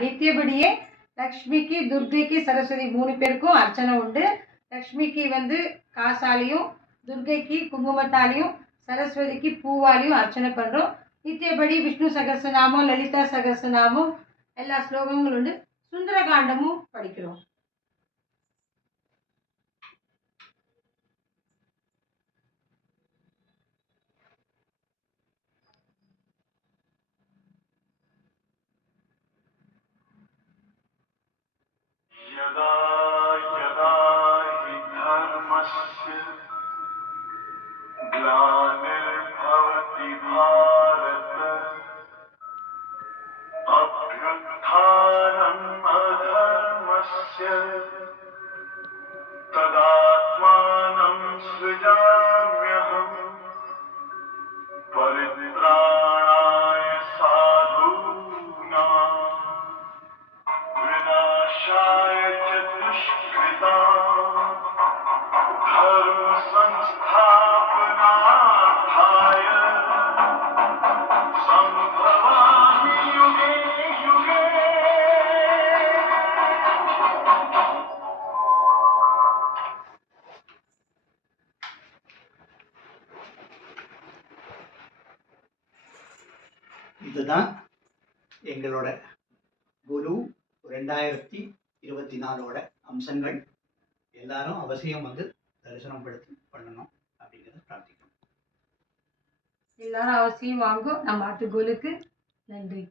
நித்தியபடியே லக்ஷ்மிக்கு, துர்கைக்கு, சரஸ்வதி 3 பேருக்கும் அர்ச்சனை உண்டு. லக்ஷ்மிக்கு காசாலையும், துர்கைக்கு குங்குமத்தாலையும், சரஸ்வதிக்கு பூவாலையும் அர்ச்சனை பண்றோம். நித்தியபடி விஷ்ணு சகஸ்ரநாமம், லலிதா சகஸ்ரநாமம், எல்லா ஸ்லோகங்களும் உண்டு. சுந்தரகாண்டமும் படிக்கிறோம். यदा यदा हि धर्मस्य ग्लानिर्भवति भारत अभ्युत्थानम् अधर्मस्य तदात्मानं सृजाम्यहम् परित्राणाय साधूनां विनाशाय च दुष्कृतां धर्म संस्थापनार्थाय संभवामि युगे युगे. இதுதான் எங்களோட குரு 2024 அம்சங்கள். எல்லாரும் அவசியம் தரிசனம் படுத்தி பண்ணணும் அப்படிங்கிறத பிரார்த்திக்கணும். எல்லாரும் அவசியம் வாங்க நம்ம குருவுக்கு. நன்றி.